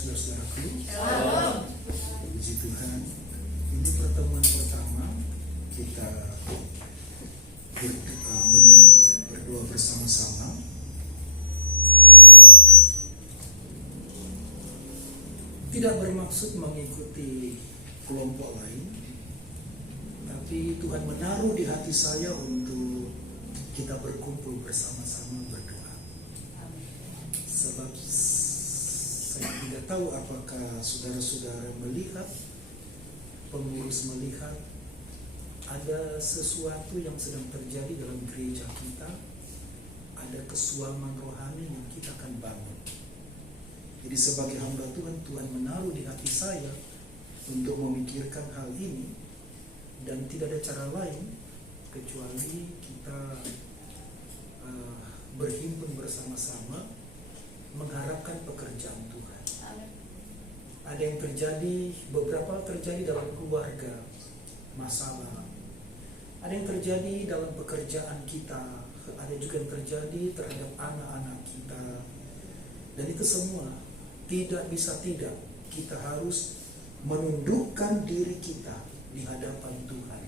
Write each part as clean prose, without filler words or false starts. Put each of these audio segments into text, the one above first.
saudara-saudaraku. Puji Tuhan. Ini pertemuan pertama kita menyembah dan berdoa bersama-sama. Tidak bermaksud mengikuti kelompok lain, tapi Tuhan menaruh di hati saya untuk kita berkumpul bersama-sama berdoa. Sebab saya tidak tahu apakah saudara-saudara melihat, pengurus melihat, ada sesuatu yang sedang terjadi dalam gereja kita, ada kesuaman rohani yang kita akan bangun. Jadi sebagai hamba Tuhan, Tuhan menaruh di hati saya untuk memikirkan hal ini, dan tidak ada cara lain kecuali kita berhimpun bersama-sama mengharapkan pekerjaan Tuhan. Ada yang terjadi, beberapa terjadi dalam keluarga, masalah. Ada yang terjadi dalam pekerjaan kita, ada juga yang terjadi terhadap anak-anak kita. Dan itu semua tidak bisa tidak, kita harus menundukkan diri kita di hadapan Tuhan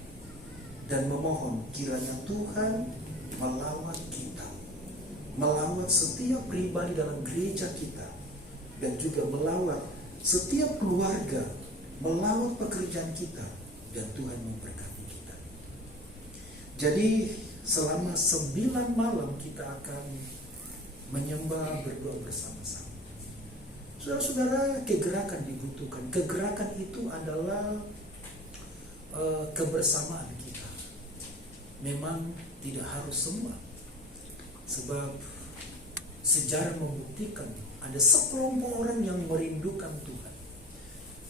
dan memohon kiranya Tuhan melawat kita, melawat setiap pribadi dalam gereja kita, dan juga melawat setiap keluarga, melawat pekerjaan kita, dan Tuhan memberkati kita. Jadi selama 9 malam kita akan menyembah, berdoa bersama-sama. Saudara-saudara, kegerakan dibutuhkan. Kegerakan itu adalah kebersamaan kita. Memang tidak harus semua, sebab sejarah membuktikan ada sekelompok orang yang merindukan Tuhan,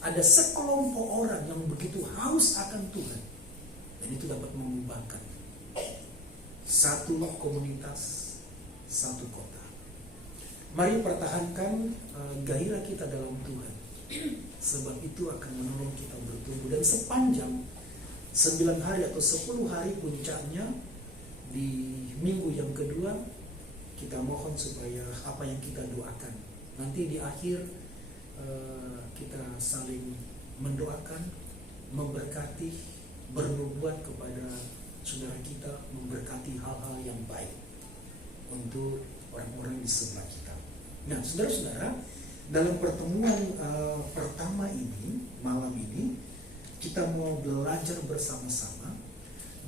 ada sekelompok orang yang begitu haus akan Tuhan, dan itu dapat mengubahkan satu komunitas, satu kota. Mari pertahankan gairah kita dalam Tuhan, sebab itu akan menolong kita bertumbuh. Dan sepanjang 9 hari atau 10 hari puncaknya, di minggu yang kedua, kita mohon supaya apa yang kita doakan, nanti di akhir kita saling mendoakan, memberkati, bernubuat kepada saudara kita, memberkati hal-hal yang baik untuk orang-orang di sebelah kita. Nah, saudara-saudara, dalam pertemuan pertama ini, malam ini, kita mau belajar bersama-sama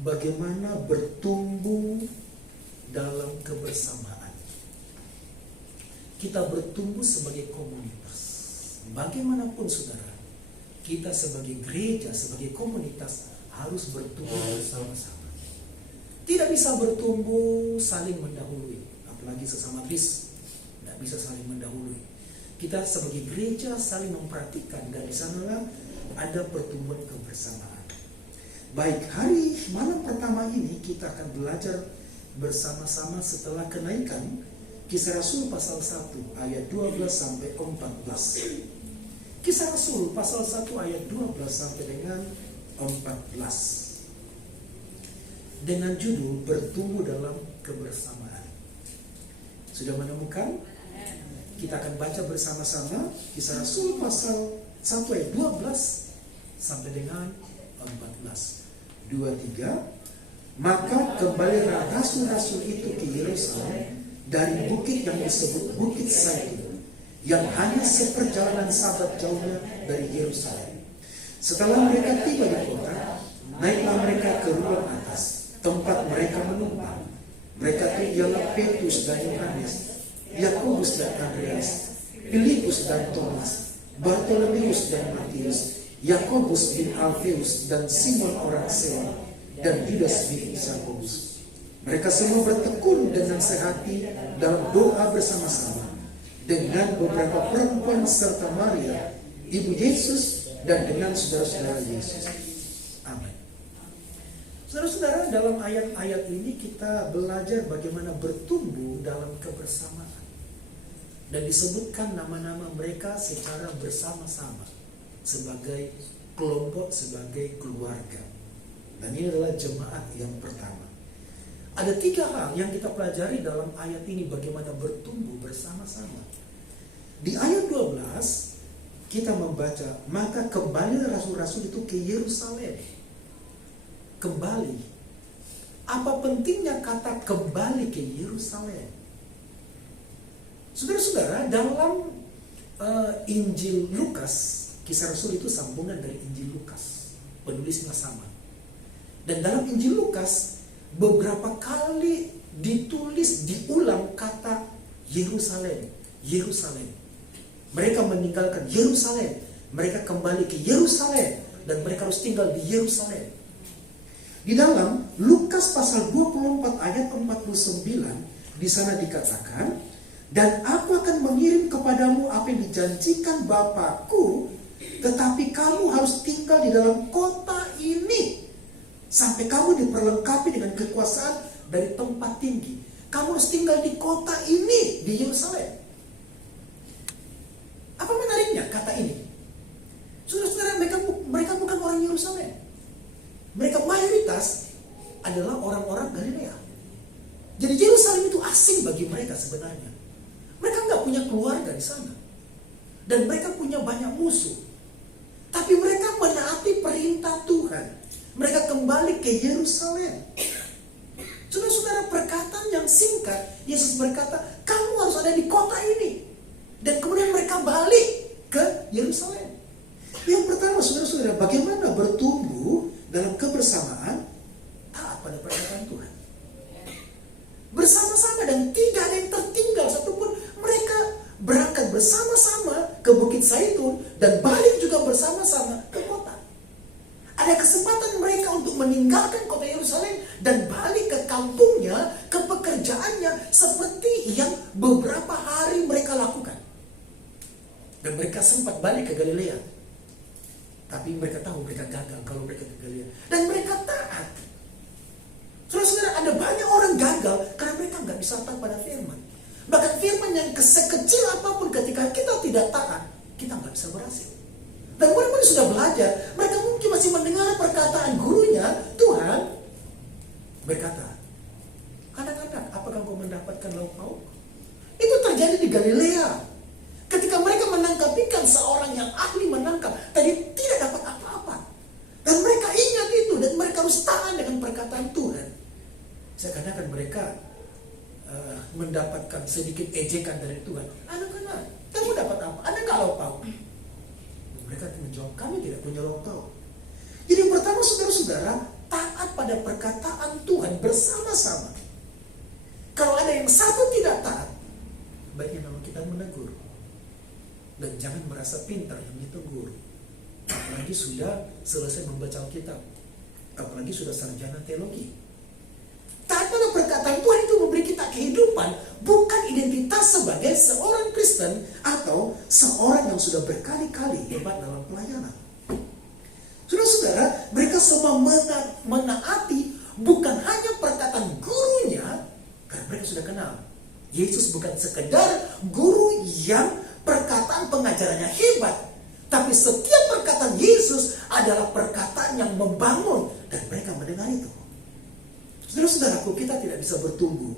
bagaimana bertumbuh dalam kebersamaan. Kita bertumbuh sebagai komunitas. Bagaimanapun saudara, kita sebagai gereja, sebagai komunitas harus bertumbuh bersama-sama. Tidak bisa bertumbuh saling mendahului, apalagi sesama bis, tidak bisa saling mendahului. Kita sebagai gereja saling memperhatikan, dan di sanalah ada pertumbuhan kebersamaan. Baik, hari malam pertama ini kita akan belajar bersama-sama setelah kenaikan Kisah Rasul pasal 1 ayat 12 sampai 14. Kisah Rasul pasal 1 ayat 12 sampai dengan 14. Dengan judul bertumbuh dalam kebersamaan. Sudah menemukan? Kita akan baca bersama-sama Kisah Rasul pasal 1 ayat 12 sampai dengan 14. 2, 3. Maka kembalilah rasul-rasul itu ke Yerusalem dari bukit yang disebut Bukit Zaitun, yang hanya seperjalanan sabat jauhnya dari Yerusalem. Setelah mereka tiba di kota, naiklah mereka ke ruang atas, tempat mereka menumpang. Mereka itu ialah Petrus dan Yohanes, Yakobus dan Andreas, Filipus dan Thomas, Bartolomeus dan Matius, Yakobus bin Alfeus dan Simon orang Sewa, dan Judas bin Isakobus. Mereka semua bertekun dengan sehati dalam doa bersama-sama dengan beberapa perempuan serta Maria, ibu Yesus, dan dengan saudara-saudara Yesus. Amin. Saudara-saudara, dalam ayat-ayat ini kita belajar bagaimana bertumbuh dalam kebersamaan. Dan disebutkan nama-nama mereka secara bersama-sama sebagai kelompok, sebagai keluarga. Dan ini adalah jemaat yang pertama. Ada 3 hal yang kita pelajari dalam ayat ini, bagaimana bertumbuh bersama-sama. Di ayat 12, kita membaca, maka kembali rasul-rasul itu ke Yerusalem. Kembali. Apa pentingnya kata kembali ke Yerusalem? Saudara-saudara, dalam Injil Lukas, Kisah Rasul itu sambungan dari Injil Lukas. Penulisnya sama. Dan dalam Injil Lukas, beberapa kali diulang kata Yerusalem. Yerusalem. Mereka meninggalkan Yerusalem, mereka kembali ke Yerusalem, dan mereka harus tinggal di Yerusalem. Di dalam Lukas pasal 24 ayat 49, di sana dikatakan, dan aku akan mengirim kepadamu apa yang dijanjikan Bapakku, tetapi kamu harus tinggal di dalam kota ini, sampai kamu diperlengkapi dengan kekuasaan dari tempat tinggi. Kamu harus tinggal di kota ini, di Yerusalem. Apa menariknya kata ini? Saudara-saudara, mereka bukan orang Yerusalem. Mereka mayoritas adalah orang-orang Galilea. Jadi Yerusalem itu asing bagi mereka sebenarnya. Mereka nggak punya keluarga di sana. Dan mereka punya banyak musuh. Tapi mereka menaati perintah Tuhan. Mereka kembali ke Yerusalem. Saudara-saudara, perkataan yang singkat, Yesus berkata, kamu harus ada di kota ini. Dan kemudian mereka balik ke Yerusalem. Yang pertama, saudara-saudara, bagaimana bertumbuh dalam kebersamaan taat pada perkataan Tuhan. Bersama-sama dan tidak ada yang tertinggal satupun. Mereka berangkat bersama-sama ke Bukit Zaitun dan balik juga bersama-sama ke kota. Ada kesempatan mereka untuk meninggalkan kota Yerusalem dan balik ke kampungnya, ke pekerjaannya, seperti yang beberapa hari mereka lakukan. Dan mereka sempat balik ke Galilea. Tapi mereka tahu mereka gagal kalau mereka ke Galilea. Dan mereka taat. Saudara-saudara, ada banyak orang gagal karena mereka nggak bisa taat pada firman. Bahkan firman yang sekecil apapun ketika kita tidak taat, kita nggak bisa berhasil. Dan murid-murid sudah belajar. Mereka mungkin masih mendengar perkataan gurunya, Tuhan berkata, anak-anak, apakah kau mendapatkan lauk pauk? Itu terjadi di Galilea. Ketika mereka menangkap ikan, seorang yang ahli menangkap tadi tidak dapat apa-apa. Dan mereka ingat itu dan mereka harus tahan dengan perkataan Tuhan. Seakan-akan mereka mendapatkan sedikit ejekan dari Tuhan. Anak-anak, kamu dapat apa? Ada nggak lauk pauk? Mereka menjawab, kami tidak punya lauk pauk. Jadi yang pertama, saudara-saudara, taat pada perkataan Tuhan bersama-sama. Kalau ada yang satu tidak taat, baiknya memang kita menegur. Dan jangan merasa pintar yang ditegur. Apalagi sudah selesai membaca Alkitab. Apalagi sudah sarjana teologi. Taat pada perkataan Tuhan itu memberi kita kehidupan, bukan identitas sebagai seorang Kristen atau seorang yang sudah berkali-kali hebat dalam pelayanan. Saudara-saudara, mereka semua menaati bukan hanya perkataan gurunya, karena mereka sudah kenal. Yesus bukan sekedar guru yang perkataan pengajarannya hebat, tapi setiap perkataan Yesus adalah perkataan yang membangun dan mereka mendengar itu. Saudara-saudaraku, kita tidak bisa bertumbuh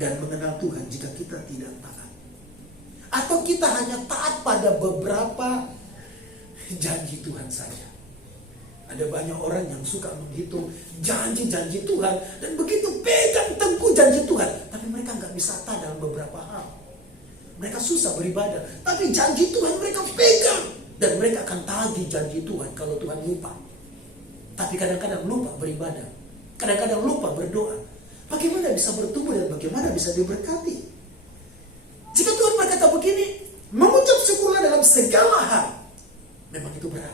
dan mengenal Tuhan jika kita tidak taat. Atau kita hanya taat pada beberapa janji Tuhan saja. Ada banyak orang yang suka menghitung janji-janji Tuhan dan begitu pegang teguh janji Tuhan, tapi mereka nggak bisa taat dalam beberapa hal. Mereka susah beribadah, tapi janji Tuhan mereka pegang. Dan mereka akan tagih janji Tuhan kalau Tuhan lupa. Tapi kadang-kadang lupa beribadah. Kadang-kadang lupa berdoa. Bagaimana bisa bertumbuh dan bagaimana bisa diberkati? Jika Tuhan berkata begini, mengucap syukurlah dalam segala hal. Memang itu berat.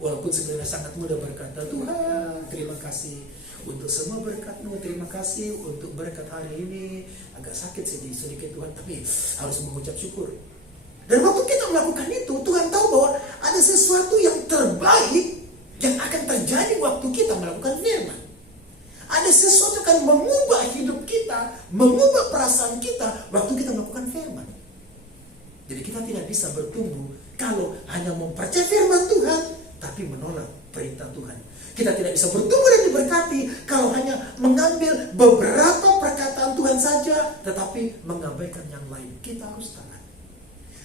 Walaupun sebenarnya sangat mudah berkata, Tuhan terima kasih untuk semua berkat-Mu, terima kasih untuk berkat hari ini. Agak sakit sedikit Tuhan, tapi harus mengucap syukur. Dan waktu kita melakukan itu, Tuhan tahu bahwa ada sesuatu yang terbaik yang akan terjadi waktu kita melakukan firman. Ada sesuatu yang akan mengubah hidup kita, mengubah perasaan kita waktu kita melakukan firman. Jadi kita tidak bisa bertumbuh kalau hanya mempercayai firman Tuhan tapi menolak perintah Tuhan. Kita tidak bisa bertumbuh dan diberkati kalau hanya mengambil beberapa perkataan Tuhan saja tetapi mengabaikan yang lain. Kita harus taat.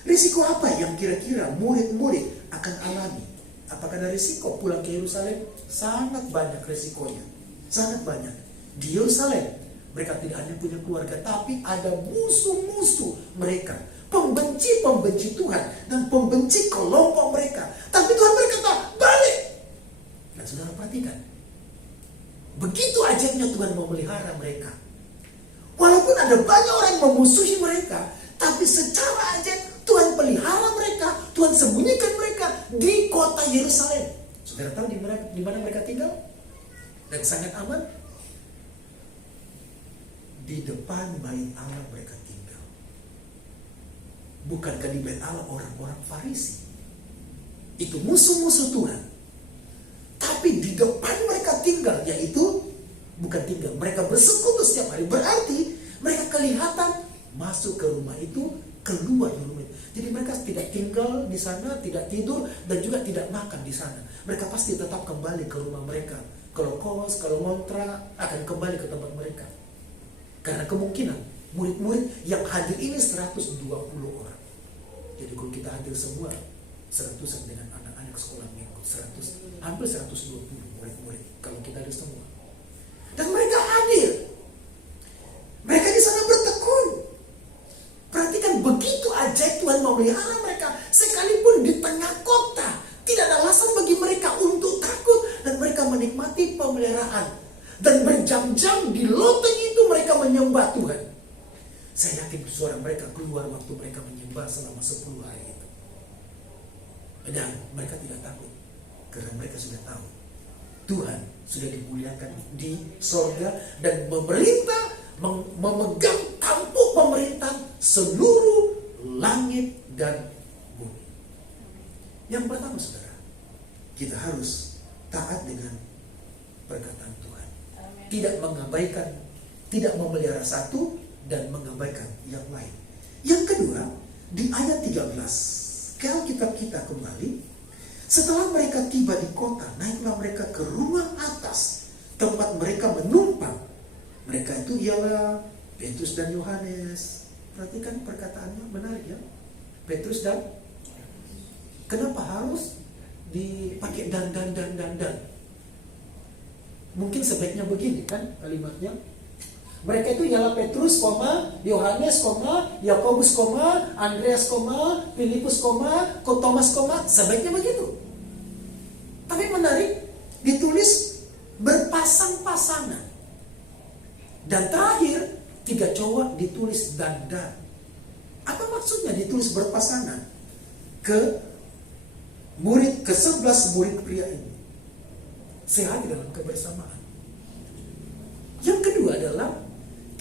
Risiko apa yang kira-kira murid-murid akan alami? Apakah ada risiko pulang ke Yerusalem? Sangat banyak risikonya. Sangat banyak. Di Yerusalem, mereka tidak hanya punya keluarga, tapi ada musuh-musuh mereka. Pembenci-pembenci Tuhan dan pembenci kelompok mereka. Tapi Tuhan berkata, balik. Dan saudara perhatikan. Begitu ajaibnya Tuhan memelihara mereka. Walaupun ada banyak orang yang memusuhi mereka, tapi secara ajaib Tuhan pelihara mereka, Tuhan sembunyikan mereka di kota Yerusalem. Saudara tahu di mana mereka tinggal? Dan sangat aman. Di depan bait Allah mereka tinggal. Bukankah di bait Allah orang-orang Farisi? Itu musuh-musuh Tuhan. Tapi di depan mereka tinggal, yaitu bukan tinggal, mereka bersekutu setiap hari. Berarti mereka kelihatan masuk ke rumah itu, keluar dari rumah itu. Jadi mereka tidak tinggal di sana, tidak tidur, dan juga tidak makan di sana. Mereka pasti tetap kembali ke rumah mereka. Kalau kos, kalau ngontrak, akan kembali ke tempat mereka. Karena kemungkinan murid-murid yang hadir ini 120 orang. Jadi kalau kita hadir semua 100 dengan anak-anak sekolah minggu, hampir 120 murid-murid kalau kita hadir semua. Dan mereka hadir. Mereka di sana bertekun. Perhatikan begitu ajaib Tuhan memelihara mereka, sekalipun di tengah kota, tidak ada alasan bagi mereka untuk takut, dan mereka menikmati pemeliharaan. Dan berjam-jam di loteng itu mereka menyembah Tuhan. Saya yakin suara mereka keluar waktu mereka menyembah selama 10 hari itu. Dan mereka tidak takut, karena mereka sudah tahu Tuhan sudah dimuliakan di sorga dan memerintah, memegang tampuk pemerintahan seluruh langit dan bumi. Yang pertama saudara, kita harus taat dengan perkataan Tuhan. Tidak mengabaikan, tidak memelihara satu dan mengabaikan yang lain. Yang kedua, di ayat 13, ke Alkitab kita kembali. Setelah mereka tiba di kota, naiklah mereka ke rumah atas, tempat mereka menumpang. Mereka itu ialah Petrus dan Yohanes. Perhatikan perkataannya, menarik ya. Petrus dan, kenapa harus dipakai dan. Mungkin sebaiknya begini kan kalimatnya. Mereka itu ialah Petrus, Yohanes, Yakobus, Andreas, Filipus, Thomas, sebaiknya begitu. Tapi menarik, ditulis berpasang-pasangan. Dan terakhir, 3 cowok ditulis dan. Apa maksudnya ditulis berpasangan? Ke-11 murid pria ini sehat dalam kebersamaan. Yang kedua adalah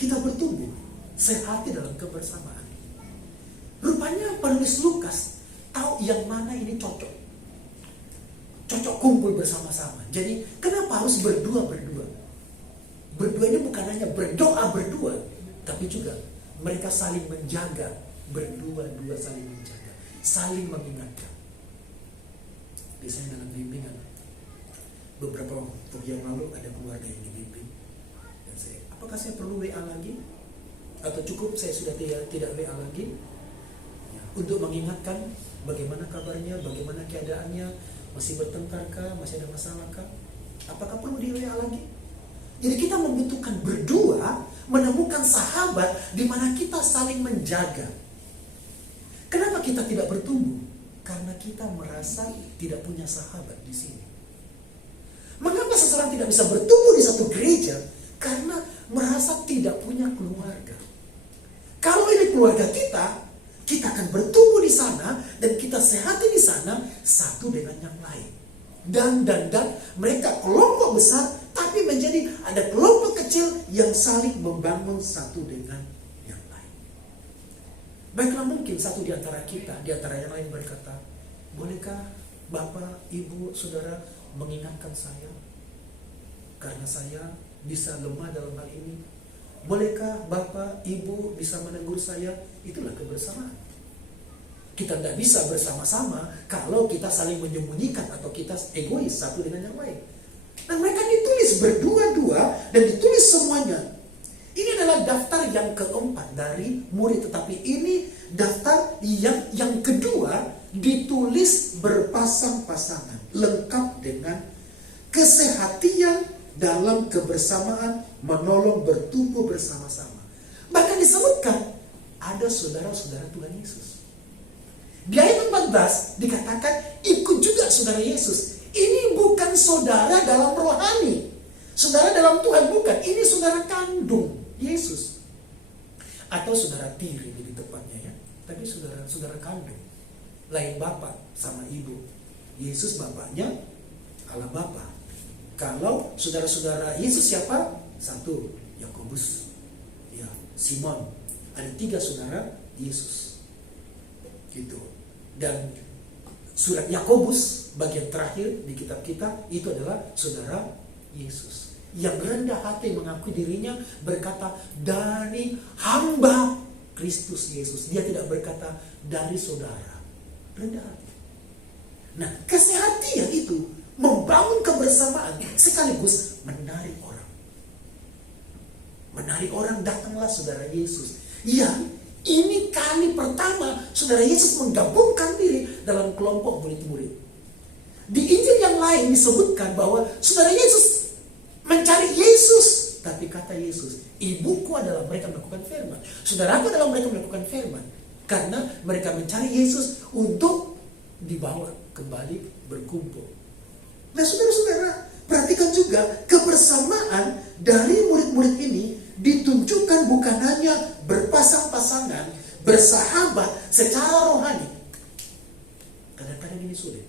kita bertumbuh sehat dalam kebersamaan. Rupanya penulis Lukas tahu yang mana ini cocok kumpul bersama-sama. Jadi kenapa harus berdua? Berduanya bukan hanya berdoa berdua, tapi juga mereka saling menjaga, berdua-dua saling menjaga, saling mengingatkan. Biasanya dalam bimbingan, beberapa waktu yang lalu ada keluarga yang dibimbing, dan apakah saya perlu WA lagi? Atau cukup saya sudah tidak WA lagi? Ya, untuk mengingatkan bagaimana kabarnya, bagaimana keadaannya, masih bertengkarkah, masih ada masalahkah? Apakah perlu di WA lagi? Jadi kita membutuhkan berdua menemukan sahabat di mana kita saling menjaga. Kenapa kita tidak bertumbuh? Karena kita merasa tidak punya sahabat di sini. Mengapa seseorang tidak bisa bertumbuh di satu gereja? Karena merasa tidak punya keluarga. Kalau ini keluarga kita akan bertumbuh di sana dan kita sehati di sana satu dengan yang lain. Dan mereka kelompok besar, tapi menjadi ada kelompok kecil yang saling membangun satu dengan yang lain. Baiklah, mungkin satu di antara kita, di antara yang lain berkata, bolehkah Bapak, Ibu, Saudara mengingatkan saya? Karena saya bisa lemah dalam hal ini. Bolehkah Bapak, Ibu bisa menegur saya? Itulah kebersamaan. Kita tidak bisa bersama-sama kalau kita saling menyembunyikan atau kita egois satu dengan yang lain. Dan mereka ditulis berdua-dua dan ditulis semuanya. Ini adalah daftar yang keempat dari murid, tetapi ini Daftar yang kedua ditulis berpasang-pasangan, lengkap dengan kesehatian dalam kebersamaan, menolong bertumbuh bersama-sama. Bahkan disebutkan ada saudara-saudara Tuhan Yesus. Di ayat 14 dikatakan ikut juga saudara Yesus. Ini bukan saudara dalam rohani, saudara dalam Tuhan, bukan. Ini saudara kandung Yesus, atau saudara tiri lebih tepatnya ya. Tapi saudara kandung, lain bapak sama ibu. Yesus bapaknya Allah Bapa. Kalau saudara-saudara Yesus siapa? Satu, Yakobus, ya, Simon. Ada 3 saudara Yesus, gitu. Dan surat Yakobus bagian terakhir di kitab kita itu adalah saudara Yesus yang rendah hati mengakui dirinya, berkata dari hamba Kristus Yesus. Dia tidak berkata dari saudara, rendah hati. Nah, kesehatian itu membangun kebersamaan sekaligus menarik orang. Menarik orang, datanglah saudara Yesus. Yang ini kali pertama saudara Yesus menggabungkan diri dalam kelompok murid-murid. Di Injil yang lain disebutkan bahwa saudara Yesus mencari Yesus. Tapi kata Yesus, ibuku adalah mereka melakukan firman, saudaraku adalah mereka melakukan firman. Karena mereka mencari Yesus untuk dibawa kembali berkumpul. Nah saudara-saudara, perhatikan juga kebersamaan dari murid-murid ini ditunjukkan bukan hanya berpasang-pasangan, bersahabat secara rohani. Kadang-kadang ini sulit.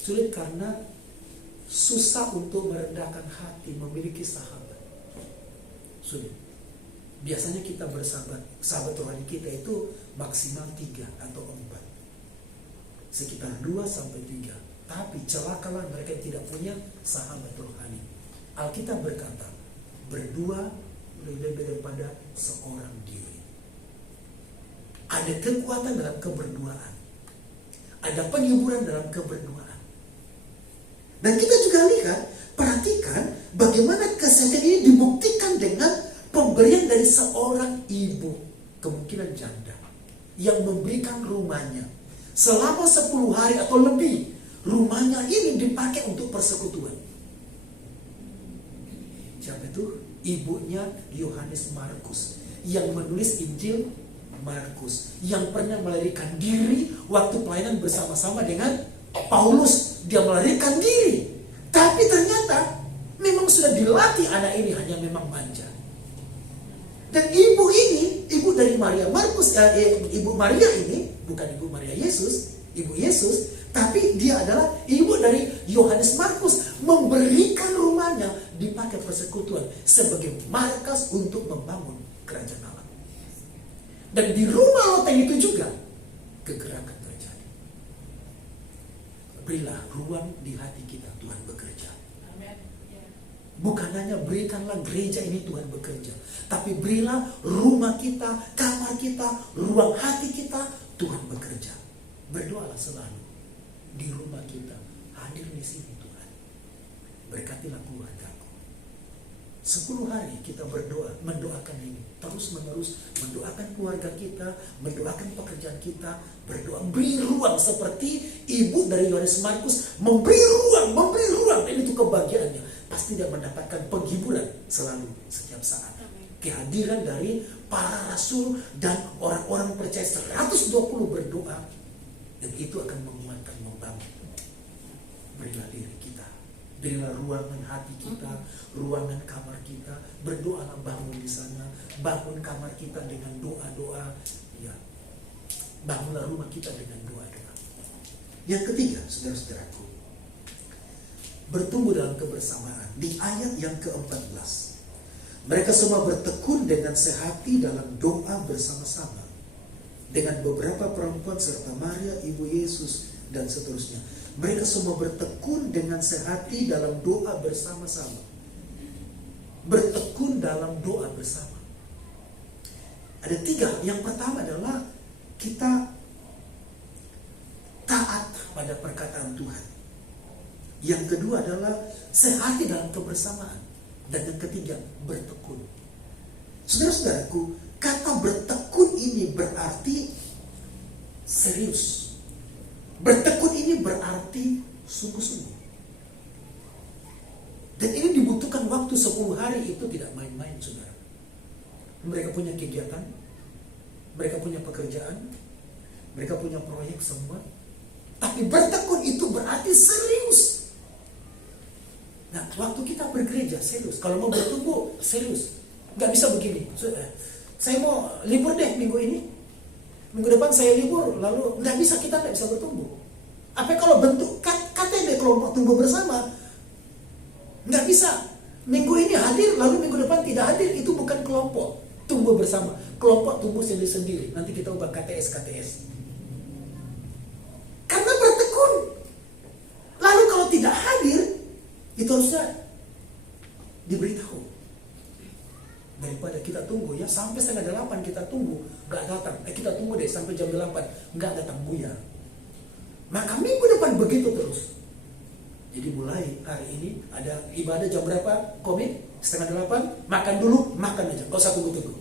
Sulit karena susah untuk merendahkan hati, memiliki sahabat. Sulit. Biasanya kita bersahabat, sahabat rohani kita itu maksimal 3 atau 4. Sekitar 2-3. Tapi celakalah mereka yang tidak punya sahabat rohani. Alkitab berkata, berdua lebih daripada seorang diri. Ada kekuatan dalam keberduaan. Ada penghiburan dalam keberduaan. Dan kita juga lihat, perhatikan bagaimana kesehatan ini dibuktikan dengan pemberian dari seorang ibu, kemungkinan janda, yang memberikan rumahnya. Selama 10 hari atau lebih, rumahnya ini dipakai untuk persekutuan. Siapa itu? Ibunya Yohanes Markus, yang menulis Injil Markus, yang pernah melarikan diri waktu pelayanan bersama-sama dengan Paulus. Dia melarikan diri, tapi ternyata memang sudah dilatih anak ini, hanya memang manja. Dan ibu ini, ibu dari Maria Markus, ibu Maria ini bukan ibu Maria Yesus, ibu Yesus, tapi dia adalah ibu dari Yohanes Markus, memberikan rumahnya dipakai persekutuan sebagai markas untuk membangun kerajaan Allah. Dan di rumah loteng itu juga kegerakan terjadi. Berilah ruang di hati kita, Tuhan bekerja. Bukan hanya berikanlah gereja ini Tuhan bekerja, tapi berilah rumah kita, kamar kita, ruang hati kita, Tuhan bekerja. Berdoalah selalu di rumah kita, hadir di sini Tuhan. Berkatilah keluargaku. 10 hari kita berdoa, mendoakan ini, terus menerus mendoakan keluarga kita, mendoakan pekerjaan kita, berdoa, beri ruang seperti ibu dari Yohanes Markus, memberi ruang, dan itu kebahagiaannya. Pasti dia mendapatkan penghiburan selalu, setiap saat. Kehadiran dari para rasul dan orang-orang percaya 120 berdoa, dan itu akan menguatkan, membangun. Berilah diri kita, berilah ruangan hati kita, ruangan kamar kita, berdoalah, bangun di sana, bangun kamar kita dengan doa-doa, ya, bangunlah rumah kita dengan doa-doa. Yang ketiga, saudara-saudaraku, bertumbuh dalam kebersamaan. Di ayat yang ke-14, mereka semua bertekun dengan sehati dalam doa bersama-sama dengan beberapa perempuan serta Maria ibu Yesus dan seterusnya. Mereka semua bertekun dengan sehati dalam doa bersama-sama. Bertekun dalam doa bersama. Ada 3. Yang pertama adalah kita taat pada perkataan Tuhan. Yang kedua adalah sehati dalam kebersamaan. Dan yang ketiga, bertekun. Saudara-saudaraku, kata bertekun ini berarti serius. Bertekun ini berarti sungguh-sungguh. Dan ini dibutuhkan waktu 10 hari, itu tidak main-main, saudara. Mereka punya kegiatan, mereka punya pekerjaan, mereka punya proyek semua. Tapi bertekun itu berarti serius. Nah, waktu kita bergereja serius. Kalau mau bertumbuh serius. Nggak bisa begini. Saya mau libur deh minggu ini. Minggu depan saya libur, lalu nggak bisa, kita nggak bisa bertumbuh. Apa kalau bentuk KTB, kelompok tumbuh bersama, nggak bisa. Minggu ini hadir, lalu minggu depan tidak hadir, itu bukan kelompok tumbuh bersama. Kelompok tumbuh sendiri-sendiri. Nanti kita ubah KTS. Karena bertekun. Lalu kalau tidak hadir, itu harusnya diberitahu. Daripada kita tunggu ya sampai 7:30 kita tunggu nggak datang, kita tunggu deh sampai jam 8 nggak datang buyar. Maka minggu depan begitu terus. Jadi mulai hari ini ada ibadah jam berapa? Komit 7:30, makan dulu, makan aja, nggak usah tunggu-tunggu.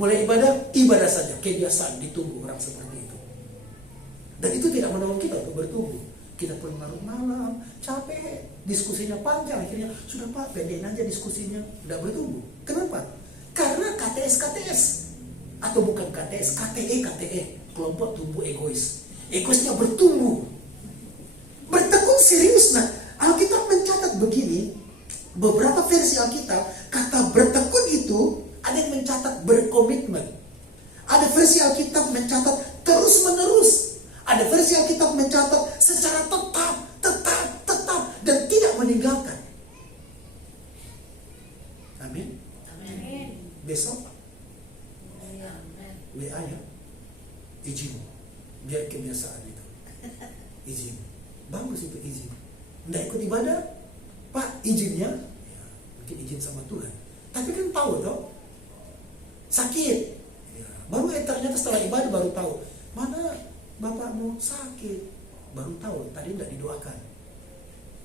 Mulai ibadah saja, kebiasaan ditunggu orang seperti itu. Dan itu tidak menolong kita untuk bertumbuh. Kita pulang larut malam, capek, diskusinya panjang, akhirnya sudah Pak, pendekin aja diskusinya, udah bertumbuh. Kenapa? Karena KTS atau bukan KTS, KTE, kelompok tumbuh egois. Egoisnya bertumbuh. Bertekun serius. Nah, Alkitab mencatat begini, beberapa versi Alkitab, kata bertekun itu ada yang mencatat berkomitmen. Ada versi Alkitab mencatat terus menerus. Ada versi Alkitab mencatat secara tetap dan tidak meninggalkan. Amin. Besok WA ya, izin, biar kebiasaan itu. Izin, bagus itu izin. Nggak ikut ibadah, Pak izinnya, ya, mungkin izin sama Tuhan. Tapi kan tahu toh, sakit. Ya, baru ternyata setelah ibadah baru tahu mana bapakmu sakit, baru tahu tadi tidak didoakan.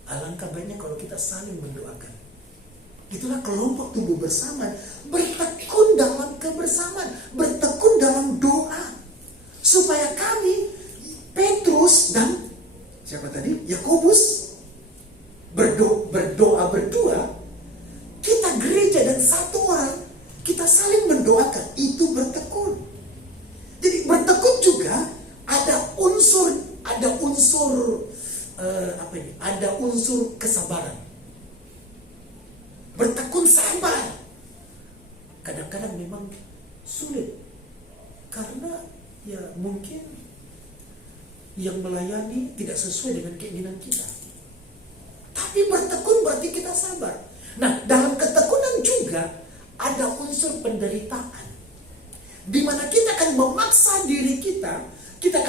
Alangkah baiknya kalau kita saling mendoakan. Itulah kelompok tumbuh bersama, bertekun dalam kebersamaan, bertekun dalam doa, supaya kami Petrus dan siapa tadi? Yakobus berdoa berdua, kita gereja dan satu orang, kita saling mendoakan, itu bertekun. Jadi bertekun juga ada unsur kesabaran. Bertekun sabar. Kadang-kadang memang sulit karena ya mungkin yang melayani tidak sesuai dengan keinginan kita. Tapi bertekun berarti kita sabar. Nah, dalam ketekunan juga ada unsur penderitaan, di mana kita akan memaksa diri kita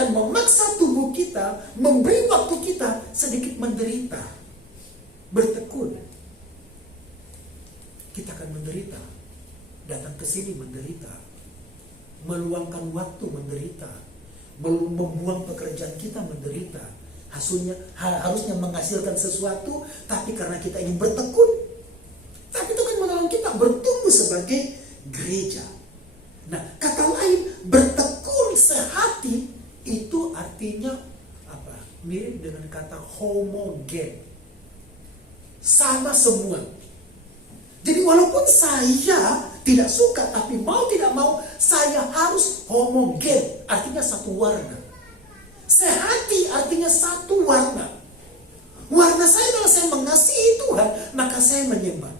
akan memaksa tubuh kita, memberi waktu kita sedikit menderita. Bertekun, kita akan menderita. Datang ke sini menderita, meluangkan waktu menderita, membuang pekerjaan kita menderita. Harusnya menghasilkan sesuatu, tapi karena kita ingin bertekun, tapi itu kan menolong kita bertumbuh sebagai gereja. Nah, kata lain, bertekun sehati itu artinya apa? Mirip dengan kata homogen, sama semua. Jadi walaupun saya tidak suka, tapi mau tidak mau saya harus homogen, artinya satu warna. Sehati artinya satu warna. Warna saya kalau saya mengasihi Tuhan, maka saya menyembah.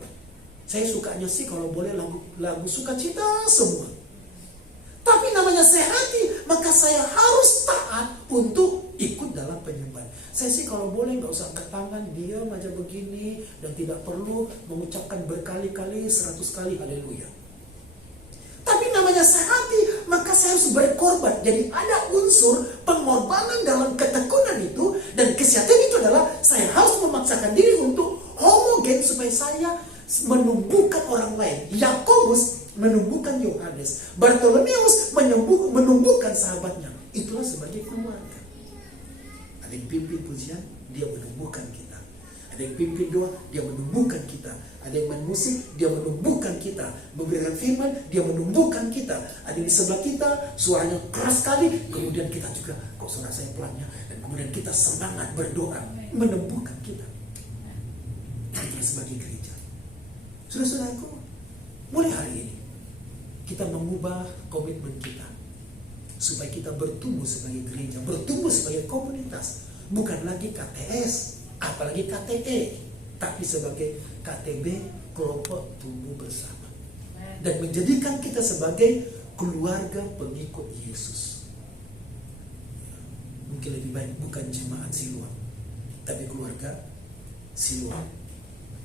Saya sukanya sih kalau boleh lagu sukacita semua. Tapi namanya sehati, maka saya harus taat untuk ikut dalam penyembahan. Saya sih kalau boleh nggak usah angkat tangan, diam aja begini, dan tidak perlu mengucapkan berkali-kali 100 kali haleluya. Tapi namanya sehati, maka saya harus berkorban. Jadi ada unsur pengorbanan dalam ketekunan itu, dan kesehatan itu adalah saya harus memaksakan diri untuk homogen supaya saya menumbuhkan orang lain. Yakobus menumbuhkan Yohanes, Bartolomeus menumbuhkan sahabatnya. Itulah sebagai keluarga. Ada yang pimpin pujian, dia menumbuhkan kita. Ada yang pimpin doa, dia menumbuhkan kita. Ada yang main musik, dia menumbuhkan kita. Memberikan firman, dia menumbuhkan kita. Ada yang di sebelah kita, suaranya keras sekali, kemudian kita juga, kok suara saya pelannya. Dan kemudian kita semangat berdoa, menumbuhkan kita. Kita sebagai gereja. Saudara-saudaraku, mulai hari ini, kita mengubah komitmen kita. Supaya kita bertumbuh sebagai gereja, bertumbuh sebagai komunitas. Bukan lagi KTS, apalagi KTE, tapi sebagai KTB, kelompok tumbuh bersama, dan menjadikan kita sebagai keluarga pengikut Yesus. Mungkin lebih baik bukan jemaat Siloam, tapi keluarga Siloam,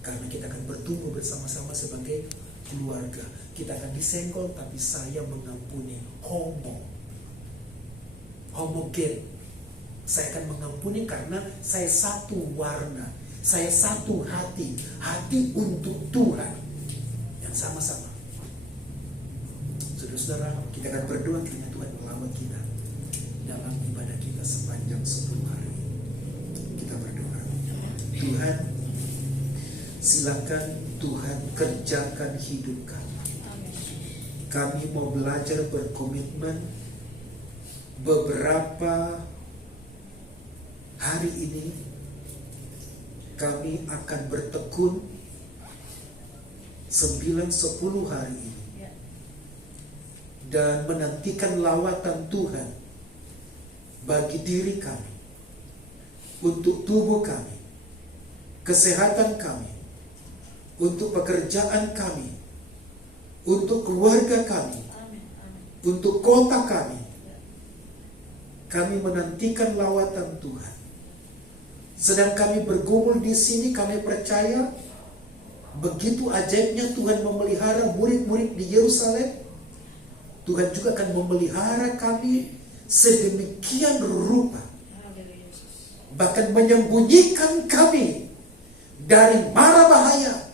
karena kita akan bertumbuh bersama-sama sebagai keluarga. Kita akan disenggol, tapi saya mengampuni. Homogen. Saya akan mengampuni karena saya satu warna, saya satu hati untuk Tuhan yang sama-sama. Saudara-saudara, kita akan berdoa kiranya Tuhan melawat kita dalam ibadah kita sepanjang 10 hari. Kita berdoa. Tuhan, silakan Tuhan kerjakan hidup kami. Kami mau belajar berkomitmen. Beberapa hari ini kami akan bertekun 9-10 hari ini dan menantikan lawatan Tuhan bagi diri kami, untuk tubuh kami, kesehatan kami, untuk pekerjaan kami, untuk keluarga kami, untuk kota kami. Kami menantikan lawatan Tuhan. Sedang kami bergumul di sini, kami percaya begitu ajaibnya Tuhan memelihara murid-murid di Yerusalem, Tuhan juga akan memelihara kami sedemikian rupa, bahkan menyembunyikan kami dari mara bahaya,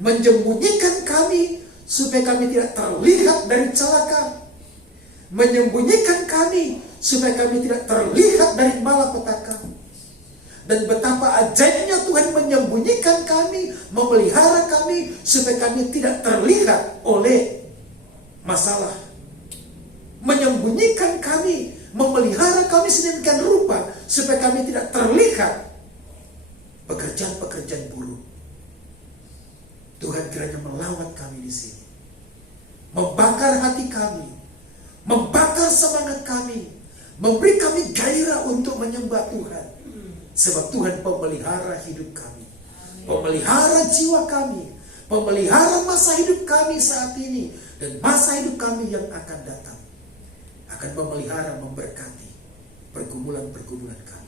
menyembunyikan kami supaya kami tidak terlihat dari celaka, menyembunyikan kami supaya kami tidak terlihat dari malapetaka. Dan betapa ajaibnya Tuhan menyembunyikan kami, memelihara kami supaya kami tidak terlihat oleh masalah. Menyembunyikan kami, memelihara kami sedemikian rupa supaya kami tidak terlihat pekerjaan-pekerjaan buruk. Tuhan kiranya melawat kami di sini, membakar hati kami, membakar semangat kami, memberi kami gairah untuk menyembah Tuhan. Sebab Tuhan pemelihara hidup kami, pemelihara jiwa kami, pemelihara masa hidup kami saat ini, dan masa hidup kami yang akan datang. Akan memelihara, memberkati pergumulan-pergumulan kami.